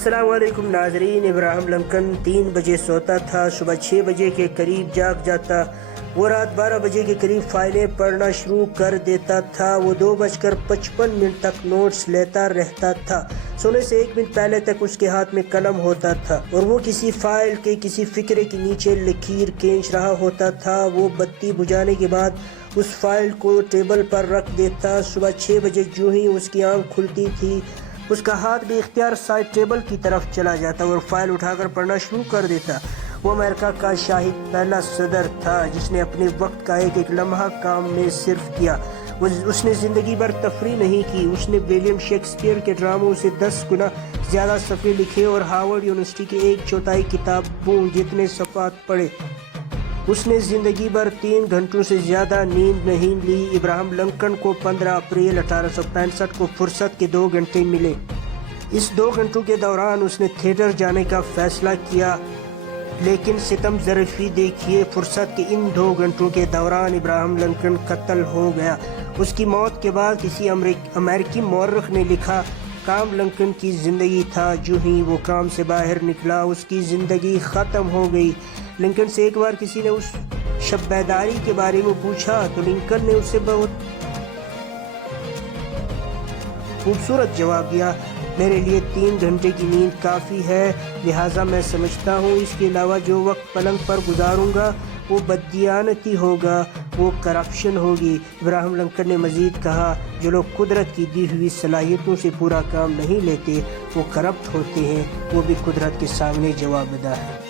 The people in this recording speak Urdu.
السلام علیکم ناظرین، ابراہیم لنکن 3 بجے سوتا تھا، صبح 6 بجے کے قریب جاگ جاتا۔ وہ رات 12 بجے کے قریب فائلیں پڑھنا شروع کر دیتا تھا۔ وہ 2:55 تک نوٹس لیتا رہتا تھا۔ سونے سے 1 منٹ پہلے تک اس کے ہاتھ میں قلم ہوتا تھا اور وہ کسی فائل کے کسی فقرے کے نیچے لکیر کھینچ رہا ہوتا تھا۔ وہ بتی بجھانے کے بعد اس فائل کو ٹیبل پر رکھ دیتا۔ صبح 6 بجے جو ہی اس کی آنکھ کھلتی تھی، اس کا ہاتھ بھی اختیار سائڈ ٹیبل کی طرف چلا جاتا اور فائل اٹھا کر پڑھنا شروع کر دیتا۔ وہ امریکہ کا شاہد پہلا صدر تھا جس نے اپنے وقت کا ایک ایک لمحہ کام میں صرف کیا۔ اس نے زندگی بھر تفریح نہیں کی۔ اس نے ولیم شیکسپیئر کے ڈراموں سے 10 گنا زیادہ صفحے لکھے اور ہارورڈ یونیورسٹی کے 1/4 کتابوں جتنے صفحات پڑھے۔ اس نے زندگی بھر 3 گھنٹوں سے زیادہ نیند نہیں لی۔ ابراہیم لنکن کو 15 اپریل 1865 کو فرصت کے 2 گھنٹے ملے۔ اس 2 گھنٹوں کے دوران اس نے تھیٹر جانے کا فیصلہ کیا، لیکن ستم ظرفی دیکھیے، فرصت کے ان 2 گھنٹوں کے دوران ابراہیم لنکن قتل ہو گیا۔ اس کی موت کے بعد کسی امریکی مورخ نے لکھا، کام لنکن کی زندگی تھا، جو ہی وہ کام سے باہر نکلا اس کی زندگی ختم ہو گئی۔ لنکن سے ایک بار کسی نے اس شب بیداری کے بارے میں پوچھا تو لنکن نے اسے بہت خوبصورت جواب دیا، میرے لیے 3 گھنٹے کی نیند کافی ہے، لہٰذا میں سمجھتا ہوں اس کے علاوہ جو وقت پلنگ پر گزاروں گا وہ بددیانتی ہوگا، وہ کرپشن ہوگی۔ ابراہیم لنکن نے مزید کہا، جو لوگ قدرت کی دی ہوئی صلاحیتوں سے پورا کام نہیں لیتے وہ کرپٹ ہوتے ہیں، وہ بھی قدرت کے سامنے جواب دہ ہیں۔